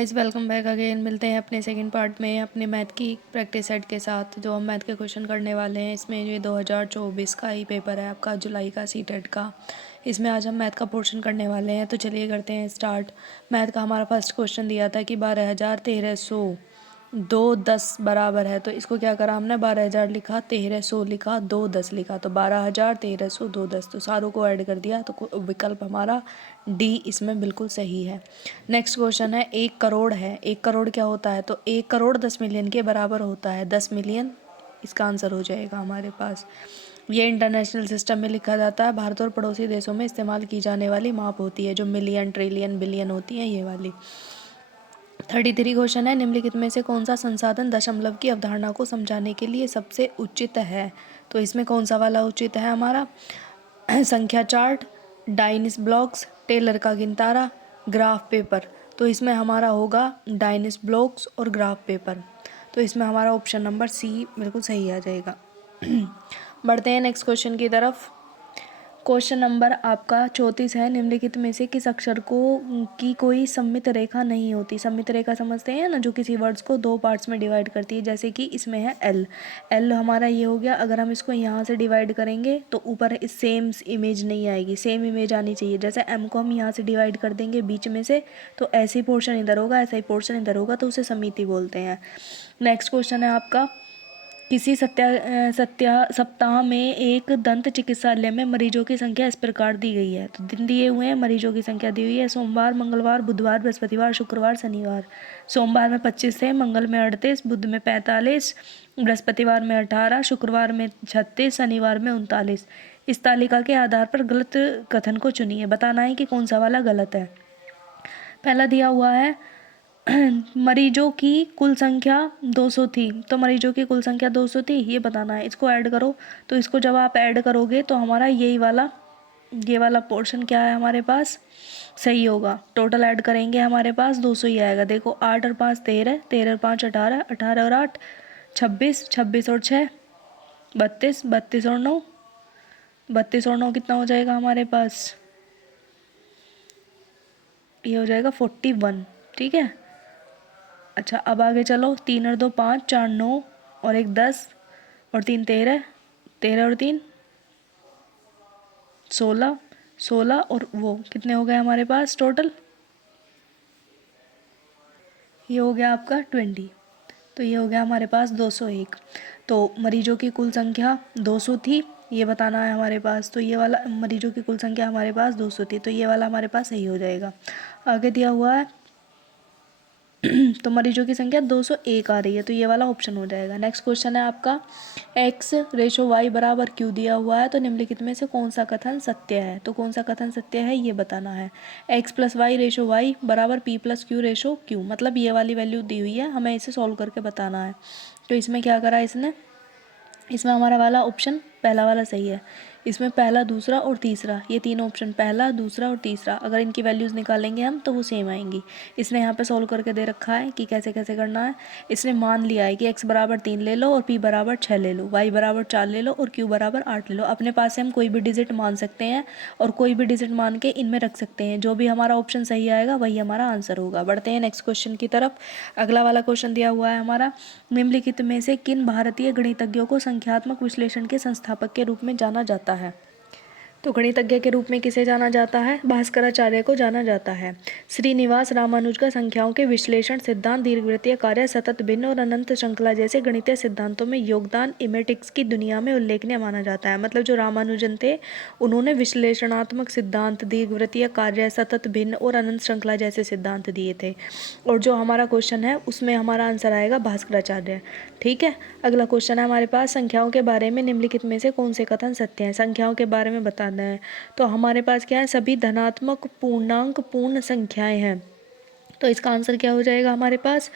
Guys welcome back again. मिलते हैं अपने सेकंड पार्ट में अपने मैथ की प्रैक्टिस सेट के साथ, जो हम मैथ के क्वेश्चन करने वाले हैं। इसमें ये 2024 का ही पेपर है आपका, जुलाई का सीटेट का। इसमें आज हम मैथ का पोर्शन करने वाले हैं, तो चलिए करते हैं स्टार्ट। मैथ का हमारा फर्स्ट क्वेश्चन दिया था कि 12,1300 दो 10 बराबर है। तो इसको क्या करा हमने, 12,000 लिखा, 1300 लिखा, 2 10 लिखा, तो 12,000 1300 2 10, तो सारों को ऐड कर दिया। तो विकल्प हमारा डी इसमें बिल्कुल सही है। नेक्स्ट क्वेश्चन है 1 करोड़ है। 1 करोड़ क्या होता है, तो 1 करोड़ 10 मिलियन के बराबर होता है। 10 मिलियन इसका आंसर हो जाएगा हमारे पास। ये इंटरनेशनल सिस्टम में लिखा जाता है। भारत और पड़ोसी देशों में इस्तेमाल की जाने वाली माप होती है, जो मिलियन ट्रिलियन बिलियन होती है, ये वाली। 33 क्वेश्चन है, निम्नलिखित में से कौन सा संसाधन दशमलव की अवधारणा को समझाने के लिए सबसे उचित है। तो इसमें कौन सा वाला उचित है हमारा, संख्या चार्ट, डाइनिस ब्लॉक्स, टेलर का गिनतारा, ग्राफ पेपर। तो इसमें हमारा होगा डाइनिस ब्लॉक्स और ग्राफ पेपर। तो इसमें हमारा ऑप्शन नंबर सी बिल्कुल सही आ जाएगा। बढ़ते हैं नेक्स्ट क्वेश्चन की तरफ। क्वेश्चन नंबर आपका 34 है, निम्नलिखित में से किस अक्षर को की कोई सममित रेखा नहीं होती। सममित रेखा समझते हैं ना, जो किसी वर्ड्स को दो पार्ट्स में डिवाइड करती है। जैसे कि इसमें है एल। एल हमारा ये हो गया। अगर हम इसको यहाँ से डिवाइड करेंगे तो ऊपर सेम इमेज नहीं आएगी, सेम इमेज आनी चाहिए। जैसे एम को हम यहाँ से डिवाइड कर देंगे बीच में से, तो ऐसे ही पोर्शन इधर होगा, ऐसा ही पोर्शन इधर होगा, तो उसे समिति बोलते हैं। नेक्स्ट क्वेश्चन है आपका, किसी सप्ताह में एक दंत चिकित्सालय में मरीजों की संख्या इस प्रकार दी गई है। तो दिन दिए हुए हैं, मरीजों की संख्या दी हुई है। सोमवार, मंगलवार, बुधवार, बृहस्पतिवार, शुक्रवार, शनिवार। सोमवार में 25 थे, मंगल में 38, बुध में 45, बृहस्पतिवार में 18, शुक्रवार में 36, शनिवार में 39। इस तालिका के आधार पर गलत कथन को चुनिए। बताना है कि कौन सा वाला गलत है। पहला दिया हुआ है मरीजों की कुल संख्या 200 थी, तो मरीजों की कुल संख्या 200 थी, ये बताना है। इसको ऐड करो, तो इसको जब आप ऐड करोगे तो हमारा ये वाला पोर्शन क्या है हमारे पास, सही होगा। टोटल ऐड करेंगे हमारे पास 200 ही आएगा। देखो 8 और 5 13, 13 और 5 18, 18 और 8 26, 26 और 6 32, 32 और 9 32 और 9 कितना हो जाएगा हमारे पास, ये हो जाएगा 41। ठीक है। अच्छा, अब आगे चलो। 3 और 2 5, 4 9 और 1 10 और 3 13, 13 और 3 16, 16 और वो कितने हो गए हमारे पास टोटल, ये हो गया आपका 20। तो ये हो गया हमारे पास 201। तो मरीजों की कुल संख्या 200 थी, ये बताना है हमारे पास। तो ये वाला मरीजों की कुल संख्या हमारे पास 200 थी, तो ये वाला हमारे पास सही हो जाएगा। आगे दिया हुआ है तो मरीजों की संख्या 201 आ रही है, तो ये वाला ऑप्शन हो जाएगा। नेक्स्ट क्वेश्चन है आपका, x/y बराबर q दिया हुआ है, तो निम्नलिखित में से कौन सा कथन सत्य है। तो कौन सा कथन सत्य है ये बताना है। x+y/y बराबर p+q/q, मतलब ये वाली वैल्यू दी हुई है, हमें इसे सॉल्व करके बताना है। तो इसमें क्या करा इसने, इसमें हमारा वाला ऑप्शन पहला वाला सही है। इसमें पहला, दूसरा और तीसरा, ये तीन ऑप्शन, पहला, दूसरा और तीसरा, अगर इनकी वैल्यूज़ निकालेंगे हम तो वो सेम आएंगी। इसने यहाँ पे सॉल्व करके दे रखा है कि कैसे कैसे करना है। इसने मान लिया है कि x बराबर 3 ले लो और p बराबर 6 ले लो, y बराबर 4 ले लो और q बराबर 8 ले लो। अपने पास से हम कोई भी डिजिट मान सकते हैं और कोई भी डिजिट मान के इनमें रख सकते हैं। जो भी हमारा ऑप्शन सही आएगा वही हमारा आंसर होगा। बढ़ते हैं नेक्स्ट क्वेश्चन की तरफ। अगला वाला क्वेश्चन दिया हुआ है हमारा, निम्नलिखित में से किन भारतीय गणितज्ञों को संख्यात्मक विश्लेषण के संस्थापक के रूप में जाना जाता है। तो गणितज्ञ के रूप में किसे जाना जाता है, भास्कराचार्य को जाना जाता है। श्रीनिवास रामानुज का संख्याओं के विश्लेषण सिद्धांत, दीर्घवृत्तीय कार्य, सतत भिन्न और अनंत श्रृंखला जैसे गणितीय सिद्धांतों में योगदान इमेटिक्स की दुनिया में उल्लेखनीय माना जाता है। मतलब जो रामानुजन थे उन्होंने विश्लेषणात्मक सिद्धांत, दीर्घवृत्तीय कार्य, सतत भिन्न और अनंत श्रृंखला जैसे सिद्धांत दिए थे। और जो हमारा क्वेश्चन है उसमें हमारा आंसर आएगा भास्कराचार्य। ठीक है। अगला क्वेश्चन है हमारे पास, संख्याओं के बारे में निम्नलिखित में से कौन से कथन सत्य हैं। संख्याओं के बारे में बताना है। तो हमारे पास क्या है, सभी धनात्मक पूर्णांक पूर्ण संख्याएं हैं। तो इसका आंसर क्या हो जाएगा हमारे पास,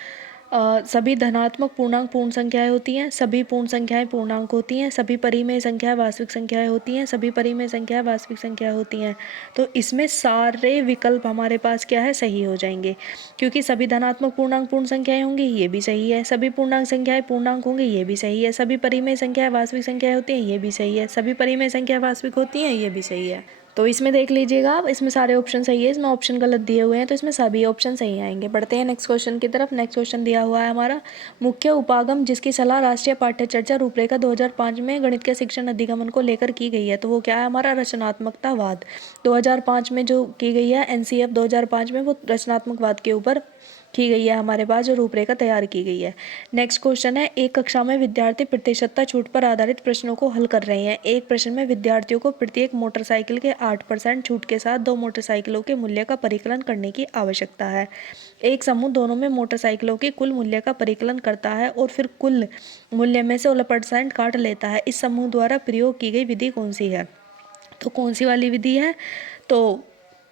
सभी धनात्मक पूर्णांक पूर्ण संख्याएं होती हैं, सभी पूर्ण संख्याएं पूर्णांक होती हैं, सभी परिमेय संख्याएं वास्तविक संख्याएं होती हैं, सभी परिमेय संख्याएं वास्तविक संख्याएं होती हैं। तो इसमें सारे विकल्प हमारे पास क्या है, सही हो जाएंगे। क्योंकि सभी धनात्मक पूर्णांक पूर्ण संख्याएं होंगी, ये भी सही है। सभी पूर्णांक संख्याएं पूर्णांक होंगी, ये भी सही है। सभी परिमेय संख्याएं वास्तविक संख्याएं होती हैं, ये भी सही है। सभी परिमेय संख्याएं वास्तविक होती हैं, ये भी सही है। तो इसमें देख लीजिएगा आप, इसमें सारे ऑप्शन सही है, इसमें ऑप्शन गलत दिए हुए हैं, तो इसमें सभी ऑप्शन सही आएंगे। बढ़ते हैं नेक्स्ट क्वेश्चन की तरफ। नेक्स्ट क्वेश्चन दिया हुआ है हमारा, मुख्य उपागम जिसकी सलाह राष्ट्रीय पाठ्य चर्चा रूपरेखा 2005 में गणित के शिक्षण अधिगमन को लेकर की गई है, तो वो क्या है हमारा, रचनात्मकतावाद। 2005 में जो की गई है एनसीएफ 2005 में, वो रचनात्मकवाद के ऊपर की गई है हमारे पास, जो रूपरेखा तैयार की गई है। नेक्स्ट क्वेश्चन है, एक कक्षा में विद्यार्थी प्रतिशतता छूट पर आधारित प्रश्नों को हल कर रहे हैं। एक प्रश्न में विद्यार्थियों को प्रत्येक मोटरसाइकिल के 8% छूट के साथ 2 मोटरसाइकिलों के मूल्य का परिकलन करने की आवश्यकता है। एक समूह दोनों में मोटरसाइकिलों के कुल मूल्य का परिकलन करता है और फिर कुल मूल्य में से 16% काट लेता है। इस समूह द्वारा प्रयोग की गई विधि कौन सी है? तो कौन सी वाली विधि है? तो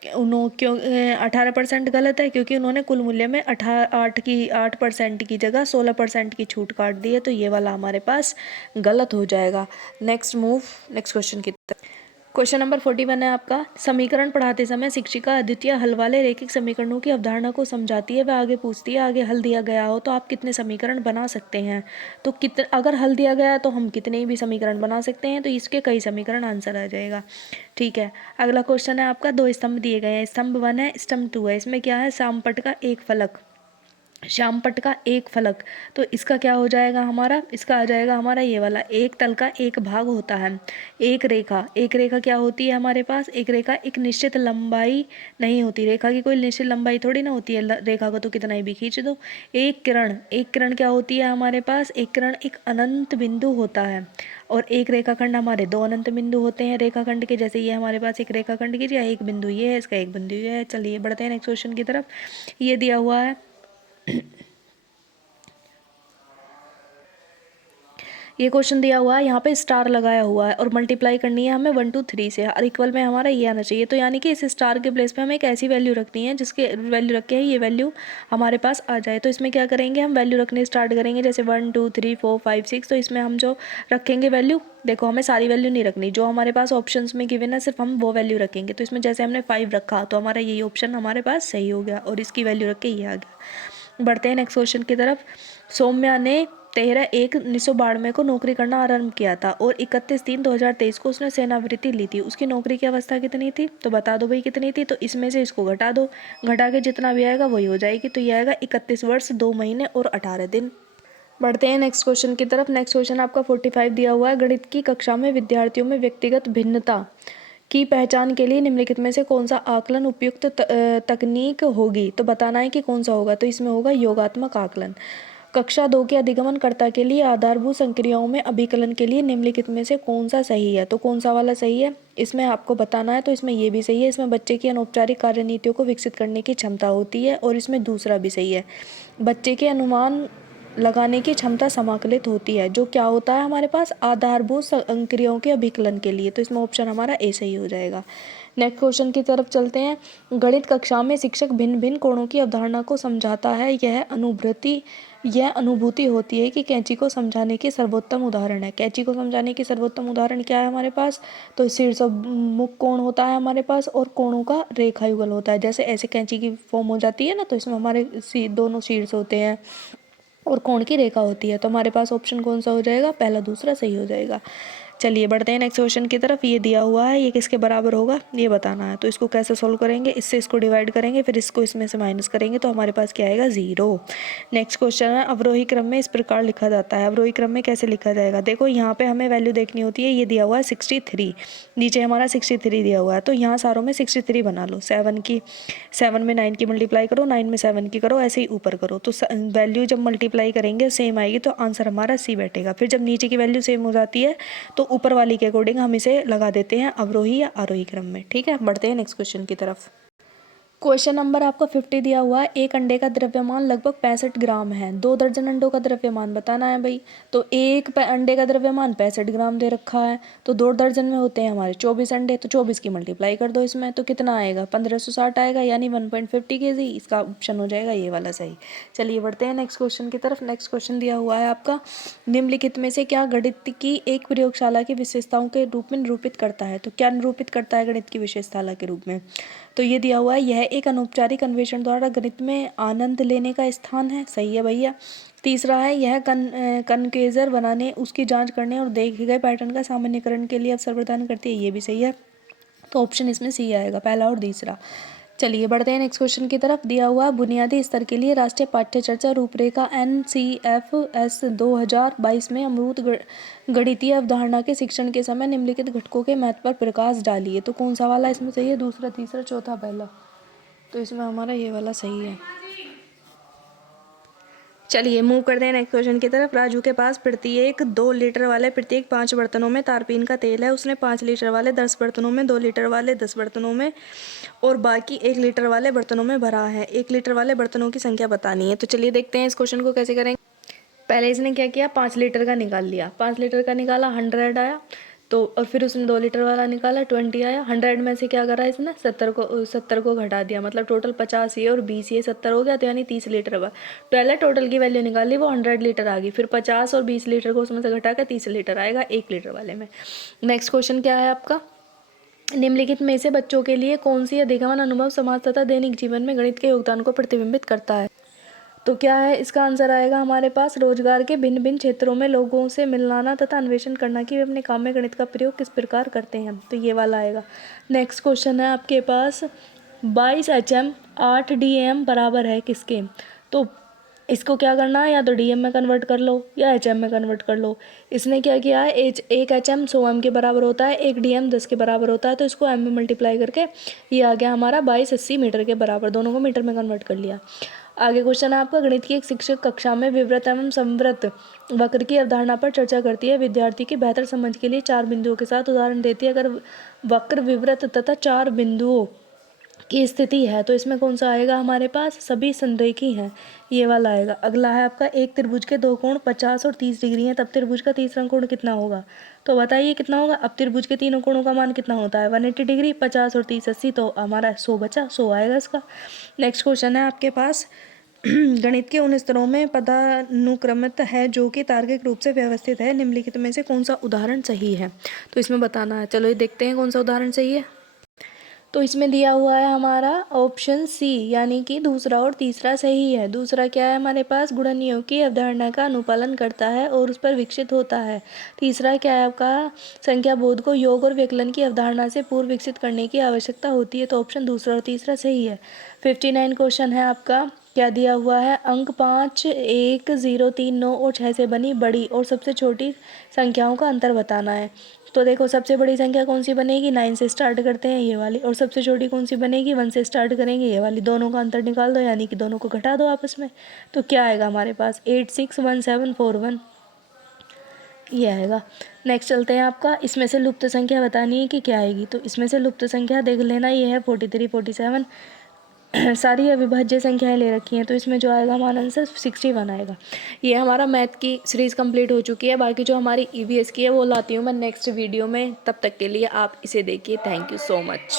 क्यों 18% गलत है, क्योंकि उन्होंने कुल मूल्य में 8% की जगह 16% की छूट काट दी है, तो ये वाला हमारे पास गलत हो जाएगा। नेक्स्ट क्वेश्चन की तरफ। क्वेश्चन नंबर 41 है आपका, समीकरण पढ़ाते समय शिक्षिका अद्वितीय हल वाले रैखिक समीकरणों की अवधारणा को समझाती है। वह आगे पूछती है, आगे हल दिया गया हो तो आप कितने समीकरण बना सकते हैं? तो अगर हल दिया गया है तो हम कितने भी समीकरण बना सकते हैं, तो इसके कई समीकरण आंसर आ जाएगा। ठीक है, अगला क्वेश्चन है आपका, 2 स्तंभ दिए गए हैं, स्तंभ 1 है, स्तंभ 2 है। इसमें क्या है, श्यामपट्ट का एक फलक, श्यामपट्ट का एक फलक, तो इसका क्या हो जाएगा हमारा, इसका आ जाएगा हमारा ये वाला, एक तल का एक भाग होता है। एक रेखा क्या होती है हमारे पास, एक रेखा एक निश्चित लंबाई नहीं होती, रेखा की कोई निश्चित लंबाई थोड़ी ना होती है, रेखा को तो कितना ही भी खींच दो। एक किरण क्या होती है हमारे पास, एक किरण एक अनंत बिंदु होता है, और एक रेखाखंड हमारे 2 अनंत बिंदु होते हैं रेखाखंड के। जैसे ये हमारे पास एक रेखाखंड कीजिए, एक बिंदु ये है, इसका एक बिंदु ये है। चलिए बढ़ते हैं नेक्स्ट क्वेश्चन की तरफ। ये दिया हुआ है ये क्वेश्चन दिया हुआ है, यहाँ पे स्टार लगाया हुआ है और मल्टीप्लाई करनी है हमें 1 2 3 से, और इक्वल में हमारा ये आना चाहिए। तो यानी कि इस स्टार के प्लेस पे हमें एक ऐसी वैल्यू रखनी है जिसके वैल्यू रख के ये वैल्यू हमारे पास आ जाए। तो इसमें क्या करेंगे, हम वैल्यू रखने स्टार्ट करेंगे, जैसे 1 2 3 4 5 6। तो इसमें हम जो रखेंगे वैल्यू, देखो हमें सारी वैल्यू नहीं रखनी, जो हमारे पास ऑप्शन में गिवन है सिर्फ हम वो वैल्यू रखेंगे। तो इसमें जैसे हमने 5 रखा तो हमारा यही ऑप्शन हमारे पास सही हो गया, और इसकी वैल्यू रख के ये आ गया। बढ़ते हैं नेक्स्ट क्वेश्चन की तरफ। सौम्या ने 13/1/1992 को नौकरी करना आरंभ किया था और 31/3/2023 को उसने सेवानिवृत्ति ली थी। उसकी नौकरी की अवस्था कितनी थी? तो बता दो भाई कितनी थी। तो इसमें से इसको घटा दो, घटा के जितना भी आएगा वही हो जाएगी। तो ये आएगा 31 वर्ष 2 महीने और 18 दिन। बढ़ते हैं नेक्स्ट क्वेश्चन की तरफ। नेक्स्ट क्वेश्चन आपका 45 दिया हुआ है, गणित की कक्षा में विद्यार्थियों में व्यक्तिगत भिन्नता की पहचान के लिए निम्नलिखित में से कौन सा आकलन उपयुक्त तकनीक होगी? तो बताना है कि कौन सा होगा। तो इसमें होगा योगात्मक आकलन। कक्षा 2 के अधिगमनकर्ता के लिए आधारभूत संक्रियाओं में अभिकलन के लिए निम्नलिखित में से कौन सा सही है? तो कौन सा वाला सही है इसमें आपको बताना है। तो इसमें ये भी सही है, इसमें बच्चे की अनौपचारिक कार्यनीतियों को विकसित करने की क्षमता होती है, और इसमें दूसरा भी सही है, बच्चे के अनुमान लगाने की क्षमता समाकलित होती है, जो क्या होता है हमारे पास, आधारभूत संक्रियाओं के अभिकलन के लिए। तो इसमें ऑप्शन हमारा ए सही हो जाएगा। नेक्स्ट क्वेश्चन की तरफ चलते हैं। गणित कक्षा में शिक्षक भिन्न भिन्न कोणों की अवधारणा को समझाता है। यह अनुभूति होती है कि कैंची को समझाने की सर्वोत्तम उदाहरण है। कैंची को समझाने की सर्वोत्तम उदाहरण क्या है हमारे पास? तो शीर्षोन्मुख कोण होता है हमारे पास, और कोणों का रेखा युगल होता है। जैसे ऐसे कैंची की फॉर्म हो जाती है ना, तो इसमें हमारे दोनों शीर्ष होते हैं और कोण की रेखा होती है। तो हमारे पास ऑप्शन कौन सा हो जाएगा? पहला दूसरा सही हो जाएगा। चलिए बढ़ते हैं नेक्स्ट क्वेश्चन की तरफ। ये दिया हुआ है, ये किसके बराबर होगा ये बताना है। तो इसको कैसे सोल्व करेंगे, इससे इसको डिवाइड करेंगे, फिर इसको इसमें से माइनस करेंगे, तो हमारे पास क्या आएगा? 0। नेक्स्ट क्वेश्चन है, अवरोही क्रम में इस प्रकार लिखा जाता है। अवरोही क्रम में कैसे लिखा जाएगा? देखो यहाँ पे हमें वैल्यू देखनी होती है। ये दिया हुआ है 63, नीचे हमारा 63 दिया हुआ है, तो यहाँ सारों में 63 बना लो। 7 में 9 की मल्टीप्लाई करो, 9 में 7 की करो, ऐसे ही ऊपर करो। तो वैल्यू जब मल्टीप्लाई करेंगे सेम आएगी, तो आंसर हमारा सी बैठेगा। फिर जब नीचे की वैल्यू सेम हो जाती है तो ऊपर वाली के अकॉर्डिंग हम इसे लगा देते हैं अवरोही या आरोही क्रम में। ठीक है, बढ़ते हैं नेक्स्ट क्वेश्चन की तरफ। क्वेश्चन नंबर आपका 50 दिया हुआ है, एक अंडे का द्रव्यमान लगभग 65 ग्राम है। 2 दर्जन अंडों का द्रव्यमान बताना है भाई। तो एक अंडे का द्रव्यमान 65 ग्राम दे रखा है, तो 2 दर्जन में होते हैं हमारे 24 अंडे, तो 24 की मल्टीप्लाई कर दो इसमें, तो कितना आएगा? 1560 आएगा, यानी 1.50 kg। इसका ऑप्शन हो जाएगा ये वाला सही। चलिए बढ़ते हैं नेक्स्ट क्वेश्चन की तरफ। नेक्स्ट क्वेश्चन दिया हुआ है आपका, निम्नलिखित में से क्या गणित की एक प्रयोगशाला की विशेषताओं के रूप में निरूपित करता है? तो क्या निरूपित करता है गणित की विशेषशाला के रूप में? तो ये दिया हुआ है, यह एक अनौपचारिक अन्वेषण द्वारा गणित में आनंद लेने का स्थान है। सही है भैया। तीसरा है, यह कनकेजर बनाने, उसकी जांच करने और देखे गए पैटर्न का सामान्यकरण के लिए अवसर प्रदान करती है। ये भी सही है। तो ऑप्शन इसमें सी आएगा, पहला और तीसरा। चलिए बढ़ते हैं नेक्स्ट क्वेश्चन की तरफ। दिया हुआ बुनियादी स्तर के लिए राष्ट्रीय पाठ्य चर्चा रूपरेखा NCFS 2022 में अमूर्त गणितीय अवधारणा के शिक्षण के समय निम्नलिखित घटकों के महत्व पर प्रकाश डालिए। तो कौन सा वाला इसमें सही है? दूसरा, तीसरा, चौथा, पहला? तो इसमें हमारा ये वाला सही है। चलिए मूव करते हैं नेक्स्ट क्वेश्चन की तरफ। राजू के पास प्रत्येक 2 लीटर वाले प्रत्येक 5 बर्तनों में तारपीन का तेल है। उसने 5 लीटर वाले 10 बर्तनों में, 2 लीटर वाले 10 बर्तनों में और बाकी 1 लीटर वाले बर्तनों में भरा है। 1 लीटर वाले बर्तनों की संख्या बतानी है। तो चलिए देखते हैं इस क्वेश्चन को कैसे करेंगे। पहले इसने क्या किया, 5 लीटर का निकाल लिया। 5 लीटर का निकाला, 100 आया। तो और फिर उसने 2 लीटर वाला निकाला, 20 आया। 100 में से क्या करा इसने, 70 को घटा दिया, मतलब टोटल 50 ये और 20 ये 70 हो गया, तो यानी 30 लीटर हुआ। पहले टोटल की वैल्यू निकाली, वो 100 लीटर आ गई। फिर 50 और 20 लीटर को उसमें से घटा कर 30 लीटर आएगा 1 लीटर वाले में। नेक्स्ट क्वेश्चन क्या है आपका, निम्नलिखित में से बच्चों के लिए कौन सी अधिगमन अनुभव समाज तथा दैनिक जीवन में गणित के योगदान को प्रतिबिंबित करता है? तो क्या है इसका आंसर आएगा हमारे पास, रोजगार के भिन्न भिन्न क्षेत्रों में लोगों से मिलना तथा अन्वेषण करना कि वे अपने काम में गणित का प्रयोग किस प्रकार करते हैं। तो ये वाला आएगा। नेक्स्ट क्वेश्चन है आपके पास, 22 HM 8 DM बराबर है किसके? तो इसको क्या करना है, या तो DM में कन्वर्ट कर लो या HM में कन्वर्ट कर लो। इसने क्या किया है, एक HM 100 M के बराबर होता है, एक DM 10 के बराबर होता है, तो इसको M में मल्टीप्लाई करके ये आ गया हमारा 2280 मीटर के बराबर। दोनों को मीटर में कन्वर्ट कर लिया। आगे क्वेश्चन है आपका, गणित की एक शिक्षक कक्षा में विवृत एवं संवृत वक्र की अवधारणा पर चर्चा करती है। विद्यार्थी की बेहतर समझ के लिए 4 बिंदुओं के साथ उदाहरण देती है। अगर वक्र विवृत तथा 4 बिंदुओं की स्थिति है तो इसमें कौन सा आएगा हमारे पास, सभी संरेखी हैं, ये वाला आएगा। अगला है आपका, एक त्रिभुज के 2 कोण 50 और 30 डिग्री हैं, तब त्रिभुज का तीसरा कोण कितना होगा? तो बताइए कितना होगा। अब त्रिभुज के तीनों कोणों का मान कितना होता है, 180 डिग्री, 50 और 30 80, तो हमारा 100 बचा, 100 आएगा इसका। नेक्स्ट क्वेश्चन है आपके पास, गणित के उन स्तरों में पदानुक्रमित है जो कि तार्किक रूप से व्यवस्थित है। निम्नलिखित में से कौन सा उदाहरण सही है? तो इसमें बताना है। चलो ये देखते हैं कौन सा उदाहरण सही है। तो इसमें दिया हुआ है हमारा ऑप्शन सी, यानी कि दूसरा और तीसरा सही है। दूसरा क्या है हमारे पास, गुणनयोग की अवधारणा का अनुपालन करता है और उस पर विकसित होता है। तीसरा क्या है आपका, संख्या बोध को योग और व्यकलन की अवधारणा से पूर्व विकसित करने की आवश्यकता होती है। तो ऑप्शन दूसरा और तीसरा सही है। 59 क्वेश्चन है आपका, क्या दिया हुआ है, अंक 5 1 0 3 9 और 6 से बनी बड़ी और सबसे छोटी संख्याओं का अंतर बताना है। तो देखो सबसे बड़ी संख्या कौन सी बनेगी, 9 से स्टार्ट करते हैं ये वाली, और सबसे छोटी कौन सी बनेगी, 1 से स्टार्ट करेंगे ये वाली। दोनों का अंतर निकाल दो, यानी कि दोनों को घटा दो आपस में। तो क्या आएगा हमारे पास, 8 6 1 7 4 1, ये आएगा। नेक्स्ट चलते हैं आपका, इसमें से लुप्त संख्या बतानी है कि क्या आएगी। तो इसमें से लुप्त संख्या देख लेना, ये है 43 47, सारी अविभाज्य संख्याएं ले रखी हैं। तो इसमें जो आएगा हमारा आंसर 61 आएगा। ये हमारा मैथ की सीरीज़ कंप्लीट हो चुकी है। बाकी जो हमारी EVS की है वो लाती हूँ मैं नेक्स्ट वीडियो में। तब तक के लिए आप इसे देखिए। Thank you so much.